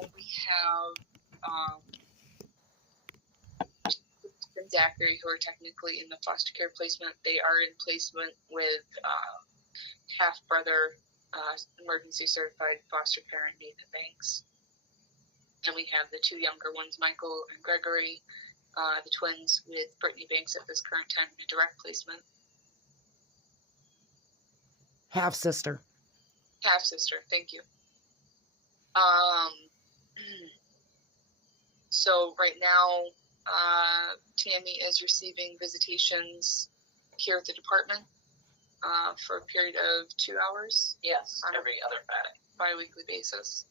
now we have and Zachary, who are technically in the foster care placement. They are in placement with half-brother emergency certified foster parent Nathan Banks. And we have the two younger ones, Michael and Gregory, the twins, with Brittany Banks at this current time in a direct placement. Half-sister. Half-sister, thank you. So right now, Tammy is receiving visitations here at the department for a period of 2 hours. Yes, on every other bi-weekly basis.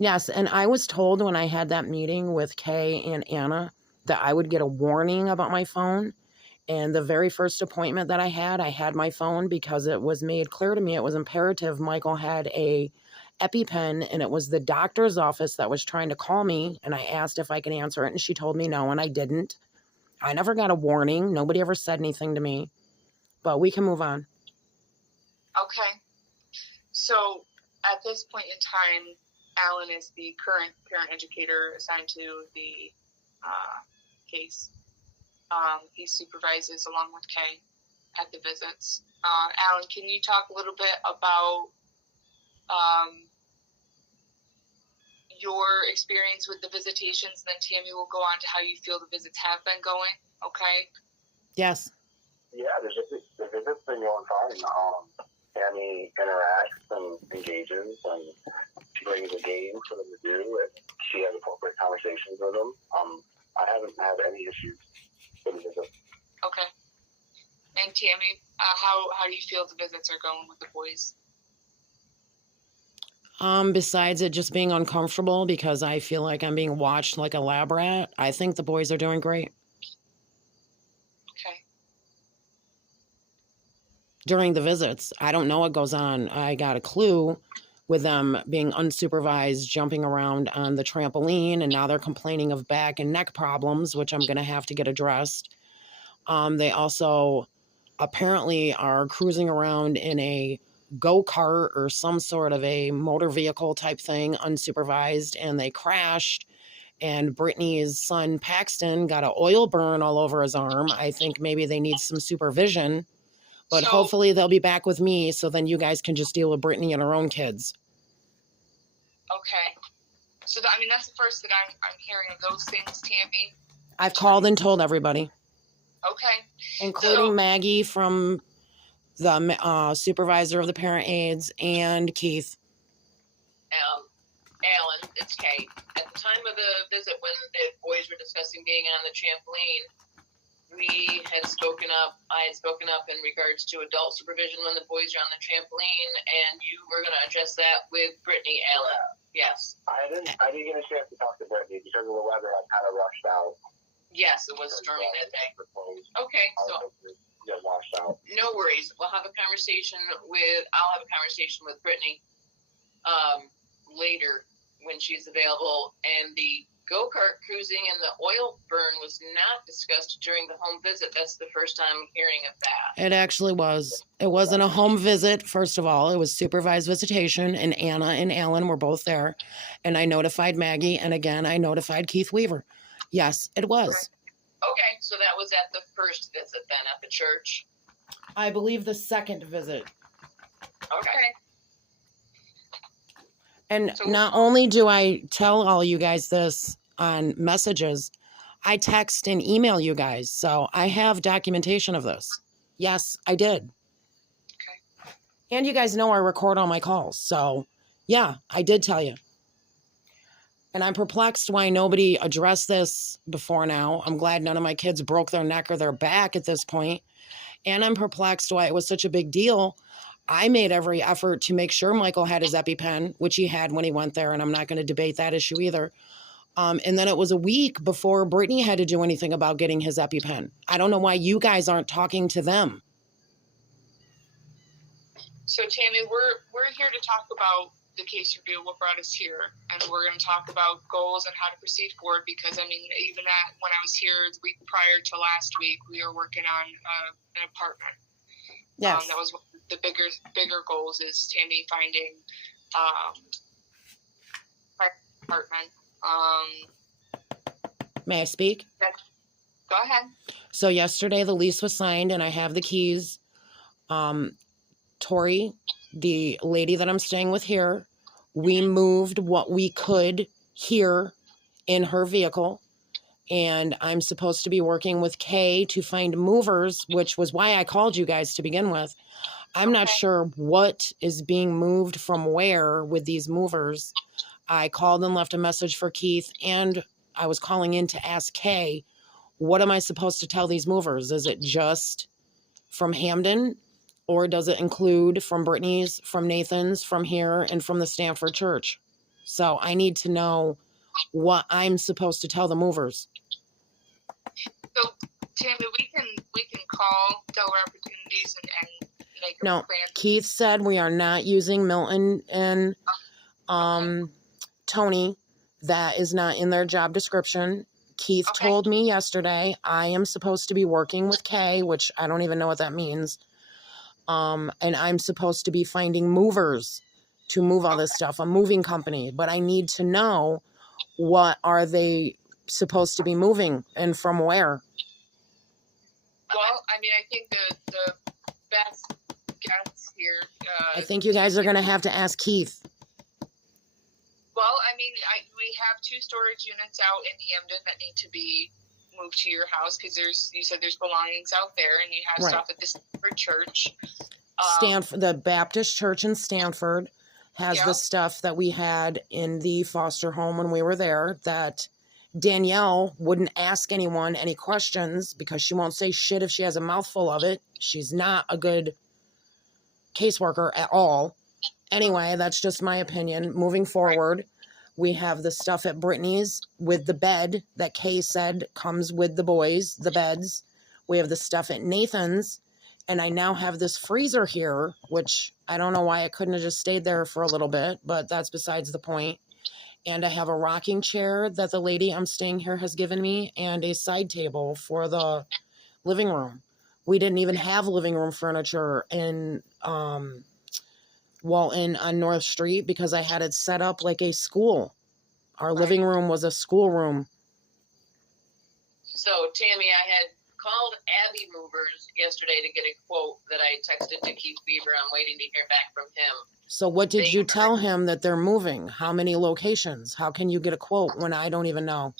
Yes, and I was told when I had that meeting with Kay and Anna that I would get a warning about my phone. And the very first appointment that I had my phone because it was made clear to me it was imperative Michael had a EpiPen, and it was the doctor's office that was trying to call me, and I asked if I could answer it, and she told me no, and I didn't. I never got a warning. Nobody ever said anything to me. But we can move on. Okay. So at this point in time, Alan is the current parent educator assigned to the case. He supervises along with Kay at the visits. Alan, can you talk a little bit about your experience with the visitations? Then Tammy will go on to how you feel the visits have been going. Okay? Yes. Yeah, the visit's been going fine. Tammy interacts and engages, and she brings a game for them to do, and she has appropriate conversations with them. I haven't had any issues with the visit. Okay. And Tammy, how do you feel the visits are going with the boys? Besides it just being uncomfortable because I feel like I'm being watched like a lab rat, I think the boys are doing great. Okay. During the visits, I don't know what goes on. I got a clue with them being unsupervised, jumping around on the trampoline, and now they're complaining of back and neck problems, which I'm going to have to get addressed. They also apparently are cruising around in a go-kart or some sort of a motor vehicle type thing, unsupervised, and they crashed. And Brittany's son, Paxton, got an oil burn all over his arm. I think maybe they need some supervision. But hopefully they'll be back with me, so then you guys can just deal with Brittany and her own kids. Okay. So, that's the first that I'm hearing of those things, Tammy. I've called and told everybody. Okay. Including Maggie from the supervisor of the parent aides and Keith. Alan, it's Kate. At the time of the visit when the boys were discussing being on the trampoline, I had spoken up in regards to adult supervision when the boys are on the trampoline, and you were going to address that with Brittany, Alan. Yes. I didn't get a chance to talk to Brittany because of the weather. I kind of rushed out. Yes, it was storming that day. Okay, so get washed out. No worries. I'll have a conversation with Brittany later when she's available. And the go-kart cruising and the oil burn was not discussed during the home visit. That's the first time I'm hearing of that. It actually was. It wasn't a home visit, first of all. It was supervised visitation, and Anna and Alan were both there. And I notified Maggie, and again, I notified Keith Weaver. Yes, it was. Okay, so that was at the first visit then at the church? I believe the second visit. Okay. And not only do I tell all you guys this on messages, I text and email you guys. So I have documentation of this. Yes, I did. Okay. And you guys know I record all my calls. So yeah, I did tell you. And I'm perplexed why nobody addressed this before now. I'm glad none of my kids broke their neck or their back at this point. And I'm perplexed why it was such a big deal. I made every effort to make sure Michael had his EpiPen, which he had when he went there, and I'm not going to debate that issue either. And then it was a week before Brittany had to do anything about getting his EpiPen. I don't know why you guys aren't talking to them. So, Tammy, we're here to talk about the case review, what brought us here, and we're going to talk about goals and how to proceed forward, because even when I was here the week prior to last week, we were working on an apartment. Yes. That was one of the bigger goals, is Tammy finding apartment. May I speak? Go ahead. So yesterday the lease was signed and I have the keys. Tori, the lady that I'm staying with here, we moved what we could here in her vehicle. And I'm supposed to be working with Kay to find movers, which was why I called you guys to begin with. I'm not sure what is being moved from where with these movers. I called and left a message for Keith, and I was calling in to ask Kay, what am I supposed to tell these movers? Is it just from Hamden, or does it include from Brittany's, from Nathan's, from here, and from the Stanford Church? So I need to know what I'm supposed to tell the movers. So, Tammy, we can call Delaware Opportunities and make a No, plan. Keith said we are not using Milton and Tony. That is not in their job description. Keith told me yesterday I am supposed to be working with Kay, which I don't even know what that means. And I'm supposed to be finding movers to move all this stuff, a moving company. But I need to know, what are they supposed to be moving and from where? Well, I mean, I think the best guess here. I think you guys are going to have to ask Keith. Well, I mean, we have 2 storage units out in Hamden that need to be moved to your house because you said there's belongings out there, and you have stuff at the Stanford Church. Stanford, the Baptist Church in Stanford has the stuff that we had in the foster home when we were there, that Danielle wouldn't ask anyone any questions because she won't say shit if she has a mouthful of it. She's not a good caseworker at all. Anyway, that's just my opinion. Moving forward, we have the stuff at Brittany's with the bed that Kay said comes with the boys, the beds. We have the stuff at Nathan's, and I now have this freezer here, which I don't know why I couldn't have just stayed there for a little bit, but that's besides the point. And I have a rocking chair that the lady I'm staying here has given me, and a side table for the living room. We didn't even have living room furniture in Walton on North Street because I had it set up like a school. Our living room was a school room. So, Tammy, I had called Abby Movers yesterday to get a quote that I texted to Keith Beaver. I'm waiting to hear back from him. So what did you tell him that they're moving? How many locations? How can you get a quote when I don't even know?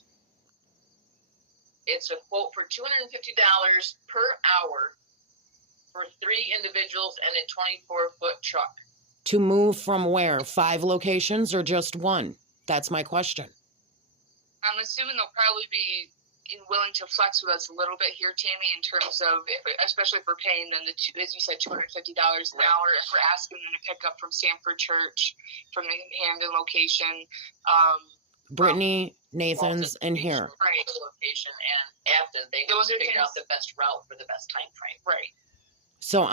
It's a quote for $250 per hour for 3 individuals and a 24-foot truck. To move from where? 5 locations or just 1? That's my question. I'm assuming they'll probably be willing to flex with us a little bit here, Tammy, in terms of, especially if we're paying them, as you said, $250 an hour. If we're asking them to pick up from Stanford Church, from the Hamden location. Brittany, Nathan's, and here. Right. Location and Afton, they have to figure out the best route for the best time frame. Right. So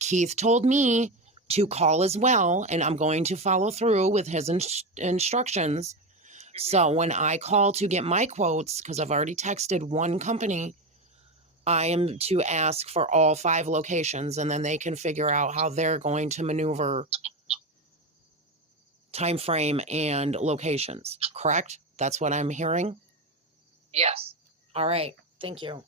Keith told me to call as well, and I'm going to follow through with his instructions. So when I call to get my quotes, because I've already texted one company, I am to ask for all 5 locations, and then they can figure out how they're going to maneuver time frame and locations. Correct? That's what I'm hearing? Yes. All right. Thank you.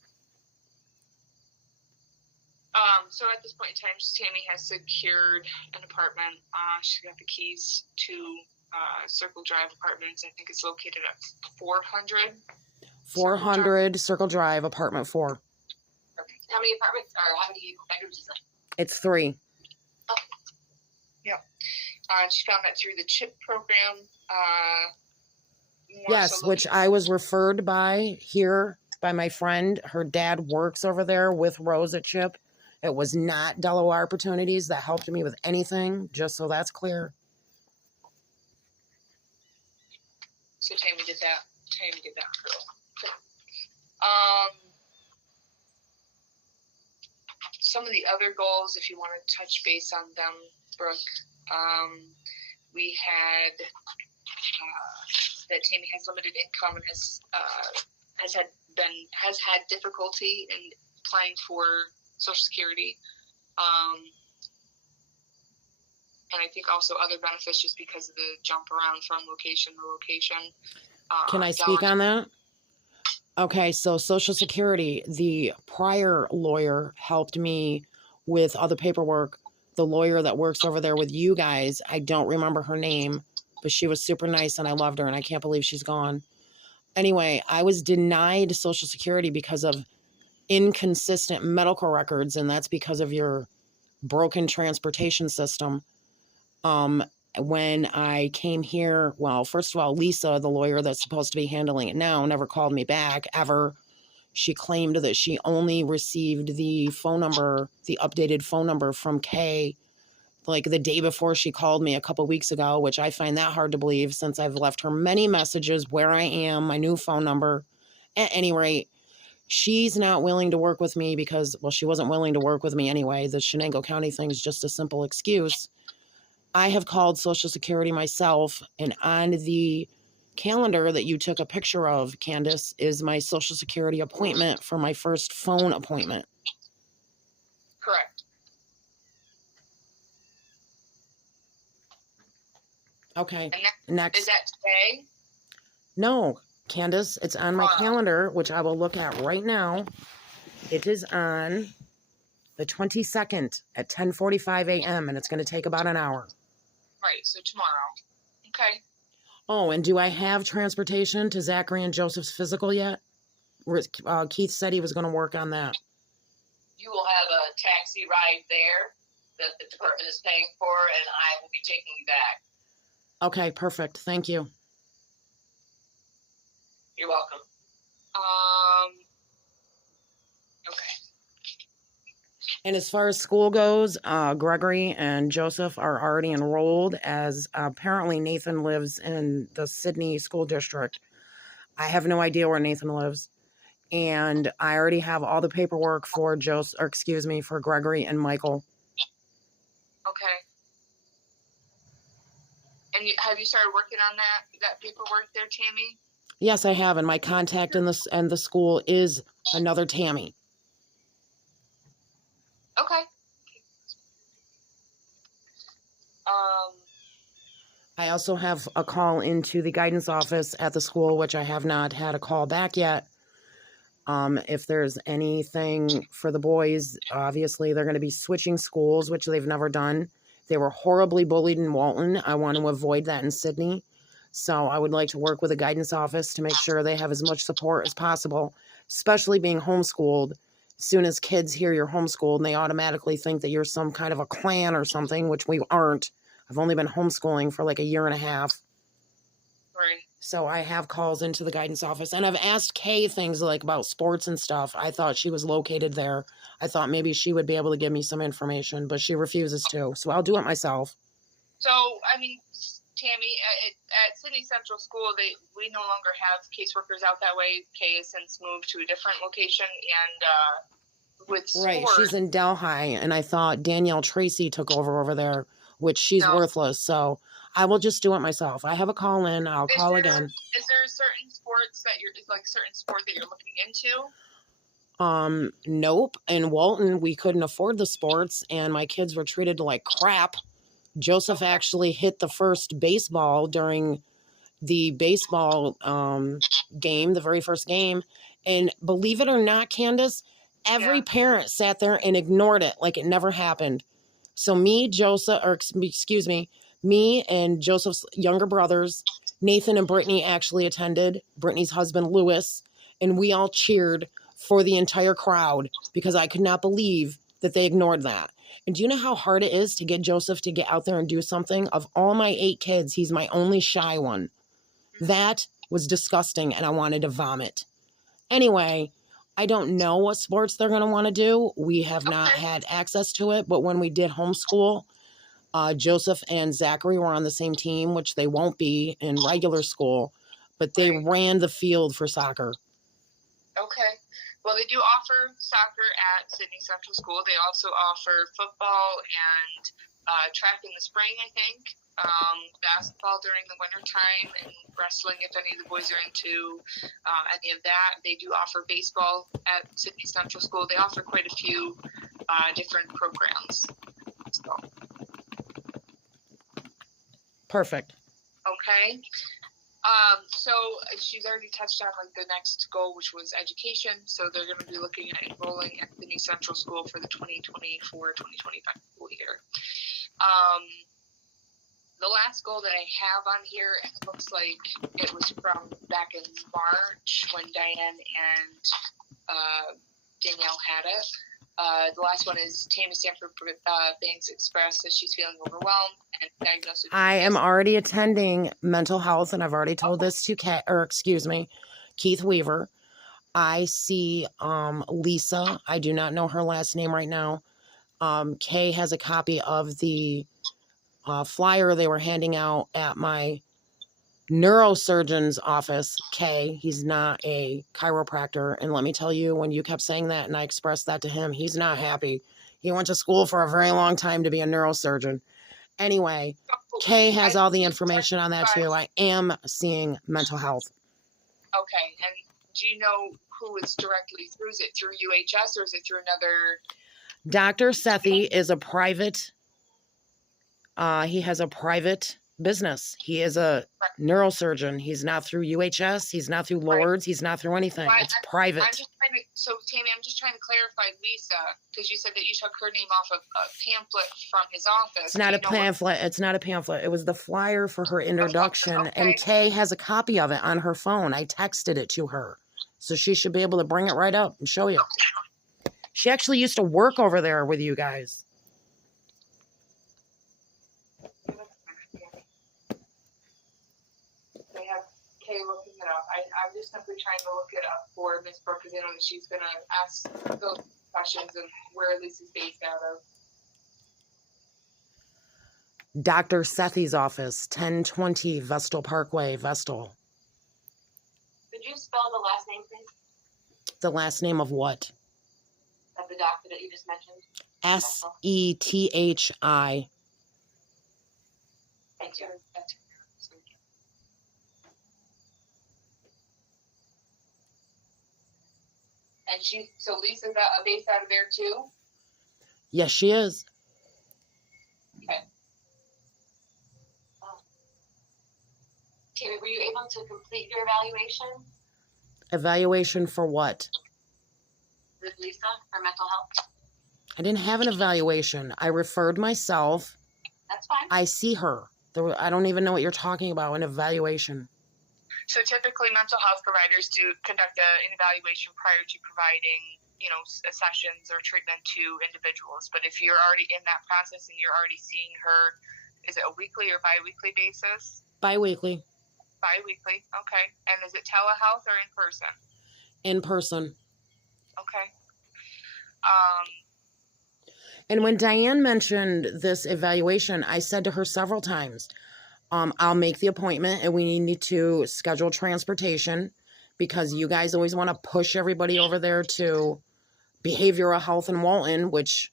So at this point in time, Tammy has secured an apartment. She's got the keys to Circle Drive Apartments. I think it's located at 400. 400 Circle Drive, apartment 4. Okay. How many apartments, or how many bedrooms is it? It's 3. Oh. Yep. She found that through the CHIP program. Yes, which I was referred by my friend. Her dad works over there with Rose at CHIP. It was not Delaware Opportunities that helped me with anything, just so that's clear. So Tammy did that. Some of the other goals, if you want to touch base on them, Brooke, we had that Tammy has limited income and has had difficulty in applying for Social Security. and I think also other benefits just because of the jump around from location to location. Can I speak on that? Okay, so Social Security, the prior lawyer helped me with all the paperwork. The lawyer that works over there with you guys, I don't remember her name, but she was super nice and I loved her and I can't believe she's gone. Anyway, I was denied Social Security because of inconsistent medical records, and that's because of your broken transportation system. When I came here, well, first of all, Lisa, the lawyer that's supposed to be handling it now, never called me back ever. She claimed that she only received the phone number, the updated phone number from Kay, like the day before she called me a couple weeks ago, which I find that hard to believe since I've left her many messages where I am, my new phone number. At any rate, she's not willing to work with me because, well, she wasn't willing to work with me anyway. The Shenango County thing is just a simple excuse. I have called Social Security myself, and on the calendar that you took a picture of, Candace, is my Social Security appointment for my first phone appointment. Correct. Okay, And that, next. is that today? No, Candace, it's on my calendar, which I will look at right now. It is on the 22nd at 10:45 a.m., and it's going to take about an hour. Right, so tomorrow. Okay. Oh, and do I have transportation to Zachary and Joseph's physical yet? Keith said he was going to work on that. You will have a taxi ride there that the department is paying for, and I will be taking you back. Okay, perfect. Thank you. You're welcome. Okay. And as far as school goes, Gregory and Joseph are already enrolled, as apparently Nathan lives in the Sydney School District. I have no idea where Nathan lives. And I already have all the paperwork for for Gregory and Michael. Okay. And have you started working on that paperwork there, Tammy? Yes, I have, and my contact in the school is another Tammy. Okay. I also have a call into the guidance office at the school, which I have not had a call back yet. If there's anything for the boys, obviously they're going to be switching schools, which they've never done. They were horribly bullied in Walton. I want to avoid that in Sydney. So I would like to work with the guidance office to make sure they have as much support as possible, especially being homeschooled. As soon as kids hear you're homeschooled, and they automatically think that you're some kind of a clan or something, which we aren't. I've only been homeschooling for like a year and a half. Right. So I have calls into the guidance office, and I've asked Kay things like about sports and stuff. I thought she was located there. I thought maybe she would be able to give me some information, but she refuses to. So I'll do it myself. So, I mean, Tammy, at Sydney Central School, we no longer have caseworkers out that way. Kay has since moved to a different location, and with sports, right, she's in Delhi, and I thought Danielle Tracy took over there, which she's worthless. So I will just do it myself. I have a call in. I'll call again. Is there a certain sports that certain sport that you're looking into? Nope. In Walton, we couldn't afford the sports, and my kids were treated like crap. Joseph actually hit the first baseball during the baseball game, the very first game. And believe it or not, Candace, every parent sat there and ignored it like it never happened. So me and Joseph's younger brothers, Nathan and Brittany, actually attended, Brittany's husband, Lewis, and we all cheered for the entire crowd because I could not believe that they ignored that. And do you know how hard it is to get Joseph to get out there and do something? Of all my 8 kids, he's my only shy one. That was disgusting, and I wanted to vomit. Anyway, I don't know what sports they're going to want to do. We have not had access to it, but when we did homeschool, Joseph and Zachary were on the same team, which they won't be in regular school, but they ran the field for soccer. Okay. Well, they do offer soccer at Sydney Central School. They also offer football and track in the spring, I think, basketball during the winter time, and wrestling if any of the boys are into any of that. They do offer baseball at Sydney Central School. They offer quite a few different programs. So. Perfect. Okay. So she's already touched on like the next goal, which was education. So they're going to be looking at enrolling at the new central school for the 2024-2025 school year. The last goal that I have on here, it looks like it was from back in March when Diane and Danielle had it. The last one is Tammy Stanford Banks expressed that she's feeling overwhelmed and diagnosed with I am already attending mental health, and I've already told this to Keith Weaver. I see Lisa. I do not know her last name right now. Kay has a copy of the flyer they were handing out at my neurosurgeon's office. Kay, he's not a chiropractor. And let me tell you, when you kept saying that and I expressed that to him, he's not happy. He went to school for a very long time to be a neurosurgeon. Anyway, Kay has all the information on that too. I am seeing mental health. Okay, and do you know who it's directly through? Is it through UHS or is it through another? Dr. Sethi is a private, he has a private business. He is a neurosurgeon. He's not through UHS. He's not through Lourdes. He's not through anything. Well, it's private. Tammy, I'm just trying to clarify Lisa, because you said that you took her name off of a pamphlet from his office. It's not a pamphlet. It's not a pamphlet. It was the flyer for her introduction, okay. And Kay has a copy of it on her phone. I texted it to her, so she should be able to bring it right up and show you. She actually used to work over there with you guys. They have Kay looking it up. I'm just simply trying to look it up for Miss Brooke, because I know that she's going to ask those questions of where Lisa's based out of. Dr. Sethi's office, 1020 Vestal Parkway, Vestal. Could you spell the last name, please? The last name of what? Of the doctor that you just mentioned? Sethi. Thank you. And so Lisa's based out of there too? Yes, she is. Okay. Tammy, were you able to complete your evaluation Evaluation for what? with Lisa for mental health? I didn't have an evaluation. I referred myself. That's fine. I see her. I don't even know what you're talking about, an evaluation. So typically mental health providers do conduct an evaluation prior to providing, sessions or treatment to individuals. But if you're already in that process and you're already seeing her, is it a weekly or bi-weekly basis? Bi-weekly. Bi-weekly, okay. And is it telehealth or in person? In person. Okay. And when Diane mentioned this evaluation, I said to her several times, I'll make the appointment and we need to schedule transportation, because you guys always want to push everybody over there to behavioral health in Walton, which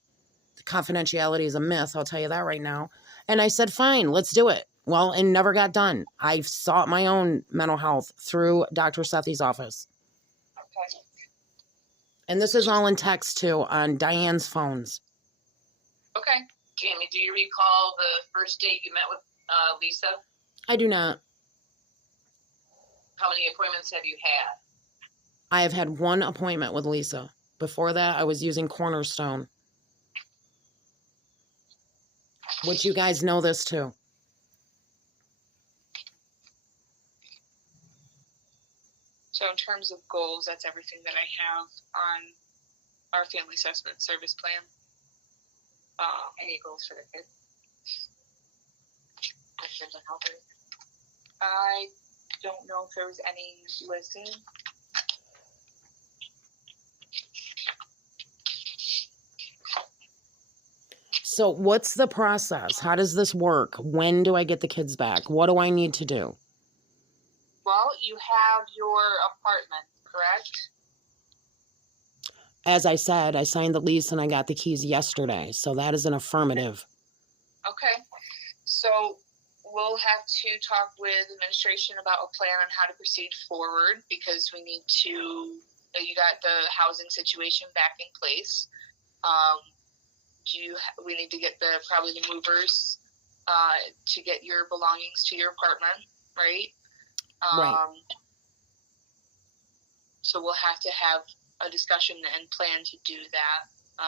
confidentiality is a myth. I'll tell you that right now. And I said, fine, let's do it. Well, it never got done. I sought my own mental health through Dr. Sethi's office. Okay. And this is all in text too on Diane's phones. Okay. Tammy, do you recall the first date you met with Lisa? I do not. How many appointments have you had? I have had one appointment with Lisa. Before that, I was using Cornerstone. Which you guys know this too. So in terms of goals, that's everything that I have on our family assessment service plan. Any goals for the kids? Mental health? I don't know if there was any listed. So what's the process? How does this work? When do I get the kids back? What do I need to do? Well, you have your apartment, correct? As I said, I signed the lease and I got the keys yesterday. So that is an affirmative. Okay. So we'll have to talk with administration about a plan on how to proceed forward, because we need to, you got the housing situation back in place. We need to get probably the movers to get your belongings to your apartment, right? Right. So we'll have to have a discussion and plan to do that.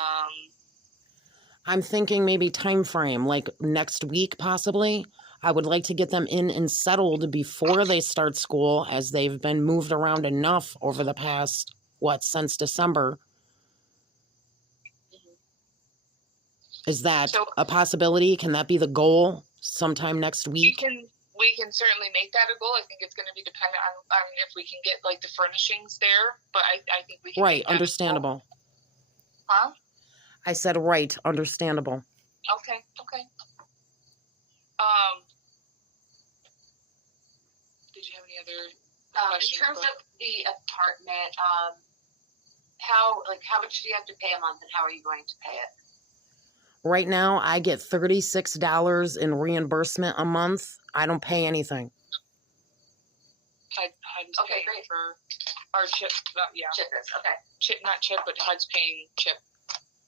I'm thinking maybe time frame, like next week possibly. I would like to get them in and settled before they start school, as they've been moved around enough over the past, since December. Is that So- a possibility? Can that be the goal sometime next We week? can certainly make that a goal. I think it's going to be dependent on if we can get like the furnishings there, but I think we can. Right, make that a goal. understandable. Huh? I said right, understandable. Okay. Did you have any other In questions? terms of the apartment, how much do you have to pay a month, and how are you going to pay it? Right now, I get $36 in reimbursement a month. I don't pay anything. HUD's Okay, paying great. for our chip. Yeah, Chip is, okay. chip, not chip, but HUD's paying chip.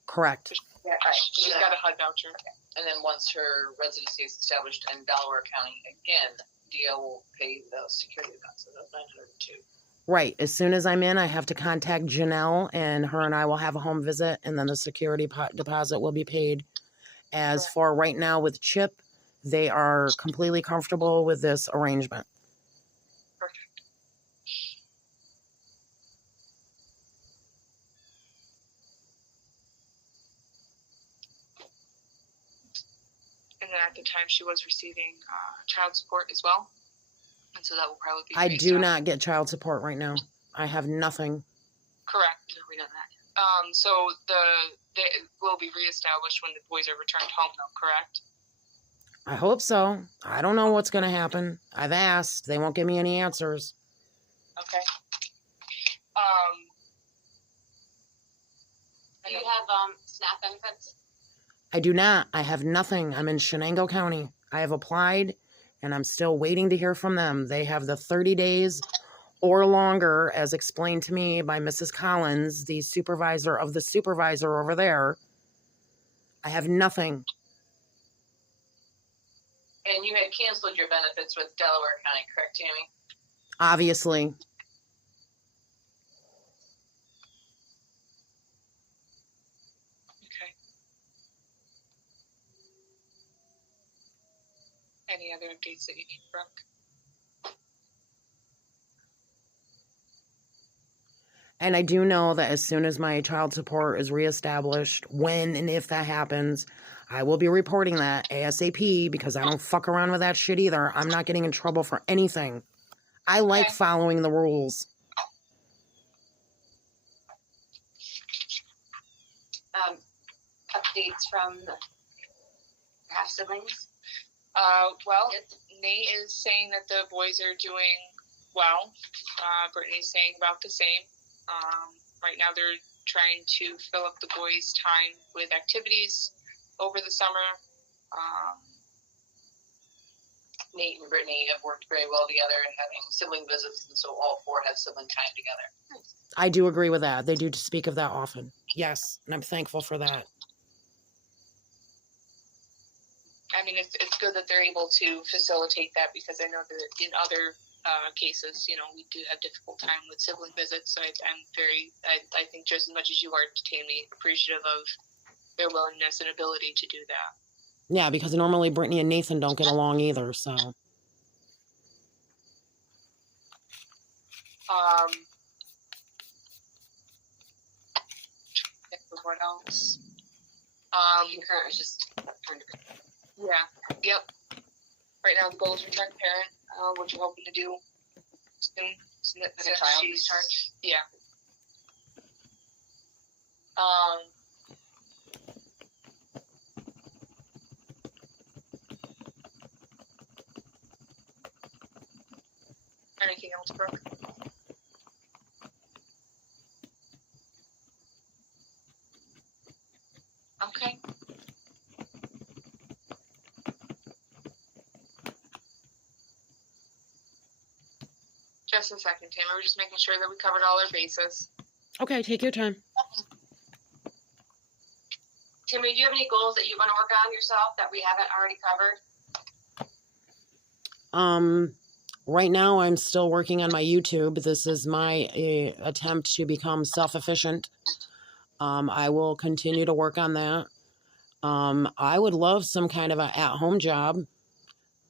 Correct. Yeah, all right. She's got a HUD voucher. And then once her residency is established in Delaware County again, DL will pay the security deposit of $902. Right. As soon as I'm in, I have to contact Janelle, and her and I will have a home visit, and then the security deposit will be paid. As for right now with Chip, they are completely comfortable with this arrangement. Perfect. And then at the time, she was receiving child support as well, and so that will probably be. I do reestablished. not get child support right now. I have nothing. Correct. No, we know that. So it will be reestablished when the boys are returned home, though. Correct. I hope so. I don't know what's going to happen. I've asked. They won't give me any answers. Okay. Do you have SNAP benefits? I do not. I have nothing. I'm in Shenango County. I have applied, and I'm still waiting to hear from them. They have the 30 days or longer, as explained to me by Mrs. Collins, the supervisor of the supervisor over there. I have nothing. And you had canceled your benefits with Delaware County, correct, Tammy? Obviously. Okay. Any other updates that you need, Brooke? And I do know that as soon as my child support is reestablished, when and if that happens, I will be reporting that ASAP, because I don't fuck around with that shit either. I'm not getting in trouble for anything. I like Okay. following the rules. Updates from the half siblings? Well, Kids? Nate is saying that the boys are doing well. Brittany's saying about the same. Right now they're trying to fill up the boys' time with activities over the summer. Nate and Brittany have worked very well together and having sibling visits, and so all four have sibling time together. I do agree with that. They do speak of that often. Yes, and I'm thankful for that. I mean, it's good that they're able to facilitate that, because I know that in other cases, we do have difficult time with sibling visits. So I think just as much as you are, Tammy, appreciative of their willingness and ability to do that. Yeah, because normally Brittany and Nathan don't get along either, so. What else? Concurrent is just turned to Yeah. Yep. Right now the goal is return parent, which we're hoping to do soon. Since a child she's- discharge? Yeah. Anything else, Brooke? Okay. Just a second, Tammy. We're just making sure that we covered all our bases. Okay, take your time. Timmy, do you have any goals that you want to work on yourself that we haven't already covered? Right now I'm still working on my YouTube. This is my attempt to become self-efficient. I will continue to work on that. I would love some kind of an at-home job.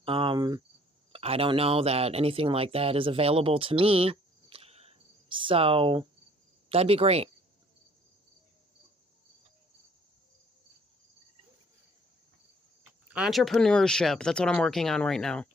I don't know that anything like that is available to me. So that'd be great. Entrepreneurship, that's what I'm working on right now.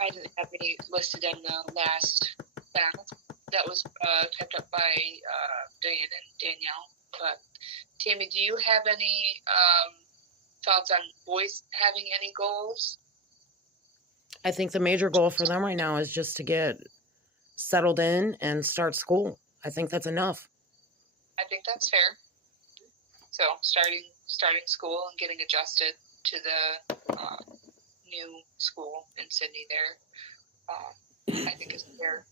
I didn't have any listed on the last panel. That was typed up by Diane and Danielle. But Tammy, do you have any thoughts on boys having any goals? I think the major goal for them right now is just to get settled in and start school. I think that's enough. I think that's fair. So starting school and getting adjusted to the new school in Sydney there, I think is fair.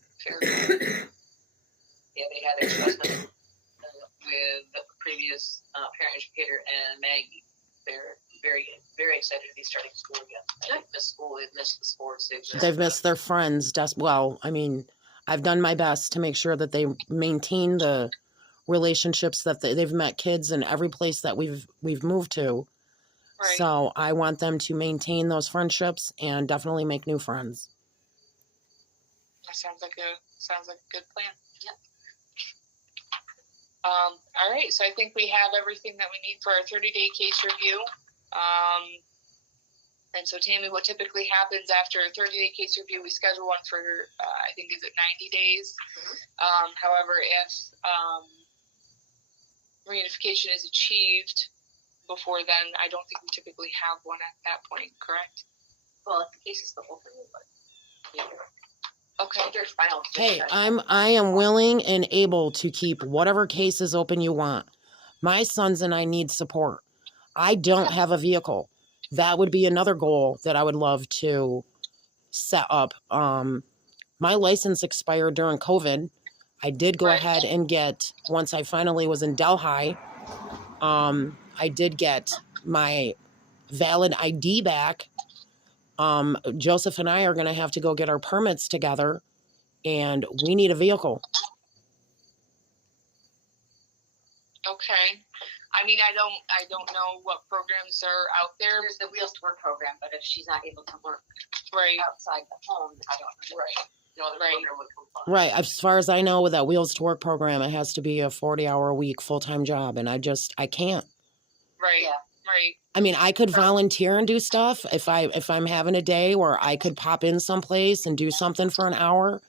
Yeah, they had expressed them with the previous parent educator and Maggie. They're very, very excited to be starting school again. They've missed school, they've missed the sports, They've missed their friends. Well, I mean, I've done my best to make sure that they maintain the relationships that they've met kids in every place that we've moved to. Right. So I want them to maintain those friendships and definitely make new friends. That sounds like a good plan. Yep. All right, so I think we have everything that we need for our 30-day case review. And so, Tammy, what typically happens after a 30-day case review, we schedule one for, I think, is it 90 days? Mm-hmm. However, if reunification is achieved before then, I don't think we typically have one at that point, correct? Well, if the case is still open, but yeah. Okay. There's final. Hey, I am willing and able to keep whatever cases open you want. My sons and I need support. I don't have a vehicle. That would be another goal that I would love to set up. My license expired during COVID. I did go ahead and get, once I finally was in Delhi, I did get my valid ID back. Joseph and I are going to have to go get our permits together, and we need a vehicle. Okay. I mean, I don't know what programs are out there. There's the Wheels to Work program, but if she's not able to work right outside the home, I don't know. Right. No other program would come. Right. As far as I know, with that Wheels to Work program, it has to be a 40-hour-a-week full-time job, and I can't. Right. Yeah. Right. I mean, I could volunteer and do stuff if I'm having a day where I could pop in someplace and do something for an hour.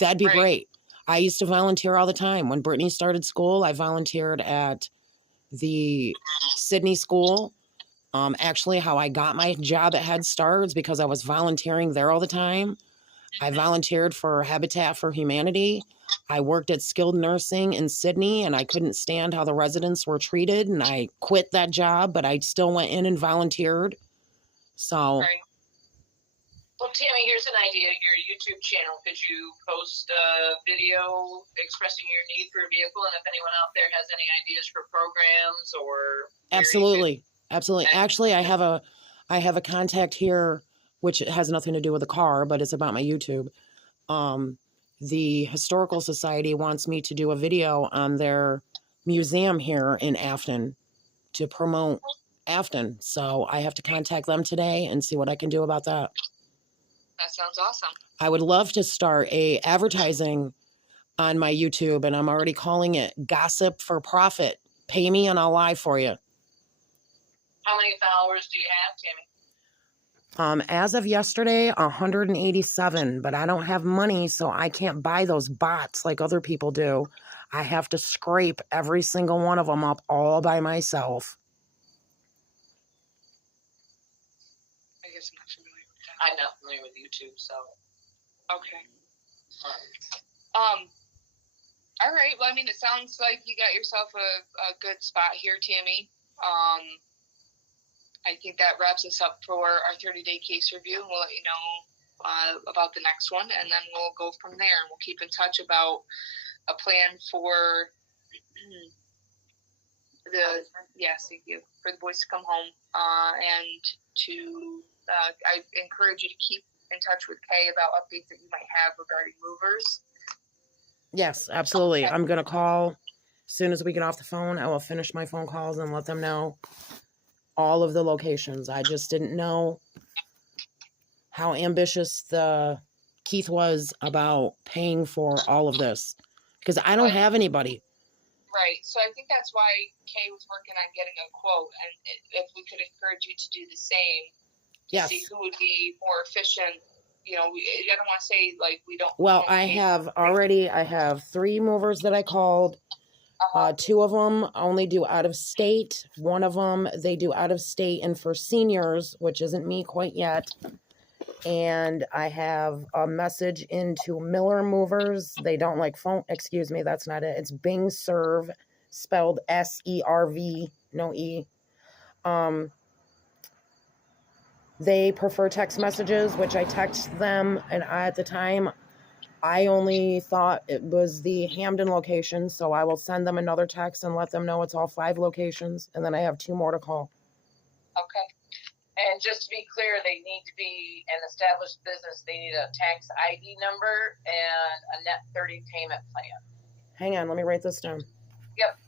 That'd be great. I used to volunteer all the time. When Brittany started school, I volunteered at the Sydney school. Actually, how I got my job at Head Start is because I was volunteering there all the time. I volunteered for Habitat for Humanity. I worked at skilled nursing in Sydney, and I couldn't stand how the residents were treated, and I quit that job, but I still went in and volunteered. So... Right. Well, Tammy, here's an idea. Your YouTube channel, could you post a video expressing your need for a vehicle? And if anyone out there has any ideas for programs or... Absolutely. Absolutely. Actually, I have a contact here, which has nothing to do with the car, but it's about my YouTube. The Historical Society wants me to do a video on their museum here in Afton to promote Afton. So I have to contact them today and see what I can do about that. That sounds awesome. I would love to start a advertising on my YouTube, and I'm already calling it Gossip for Profit. Pay me and I'll lie for you. How many followers do you have, Tammy? As of yesterday, 187, but I don't have money, so I can't buy those bots like other people do. I have to scrape every single one of them up all by myself. I guess I'm not familiar with that. I'm not familiar with YouTube, so... Okay. All right. Well, I mean, it sounds like you got yourself a good spot here, Tammy. I think that wraps us up for our 30-day case review. We'll let you know about the next one, and then we'll go from there. And we'll keep in touch about a plan for thank you, for the boys to come home, and to I encourage you to keep in touch with Kay about updates that you might have regarding movers. Yes, absolutely. I'm going to call as soon as we get off the phone. I will finish my phone calls and let them know all of the locations. I just didn't know how ambitious Keith was about paying for all of this, because I don't have anybody. Right. So I think that's why Kay was working on getting a quote, and if we could encourage you to do the same, to Yes. see who would be more efficient. You know, I don't want to say like we don't. Well, I have 3 movers that I called. 2 of them only do out of state. 1 of them, they do out of state and for seniors, which isn't me quite yet. And I have a message into Miller Movers. They don't like phone. Excuse me, that's not it. It's Bing Serve, spelled SERV, no E. They prefer text messages, which I text them. And at the time, I only thought it was the Hamden location. So I will send them another text and let them know it's all 5 locations. And then I have 2 more to call. Okay. And just to be clear, they need to be an established business. They need a tax ID number and a net 30 payment plan. Hang on, let me write this down. Yep.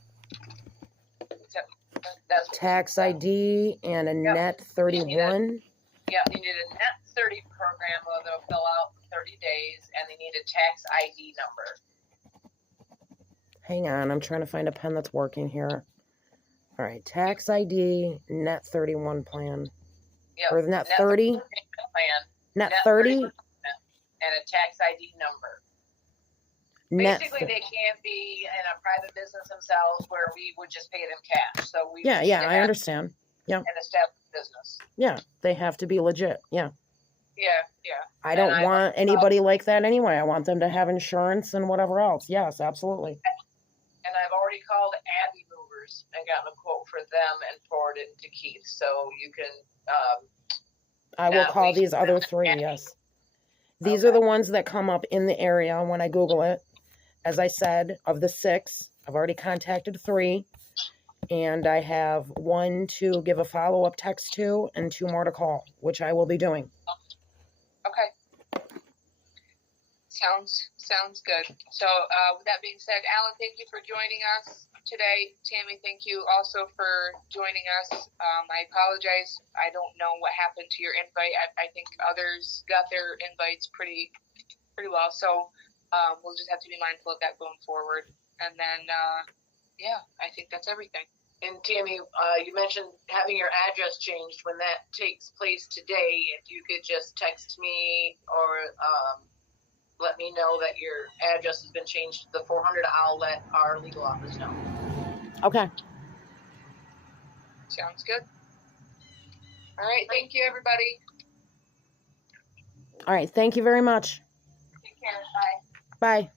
That's Tax ID and a net 31. Yeah, they need a net 30 program where they'll fill out 30 days, and they need a tax ID number. Hang on, I'm trying to find a pen that's working here. All right, tax ID, net 31 plan. Yep. Or net 30? Plan, Net 30? And a tax ID number. Net Basically, they can't be in a private business themselves where we would just pay them cash. So we Yeah, I understand. Yeah. An established business. Yeah, they have to be legit. Yeah. Yeah. I don't want anybody like that anyway. I want them to have insurance and whatever else. Yes, absolutely. And I've already called Abbey Movers and gotten a quote for them and forwarded it to Keith. So you can. I will call these other 3. Yes. These are the ones that come up in the area when I Google it. As I said, of the 6, I've already contacted 3. And I have 1 to give a follow-up text to and 2 more to call, which I will be doing. Okay. Sounds good. So with that being said, Alan, thank you for joining us today. Tammy, thank you also for joining us. I apologize. I don't know what happened to your invite. I think others got their invites pretty well. So we'll just have to be mindful of that going forward. And then, I think that's everything. And Tammy, you mentioned having your address changed. When that takes place today, if you could just text me or let me know that your address has been changed to the 400, I'll let our legal office know. Okay. Sounds good. All right. Thank you, everybody. All right. Thank you very much. Take care. Bye. Bye.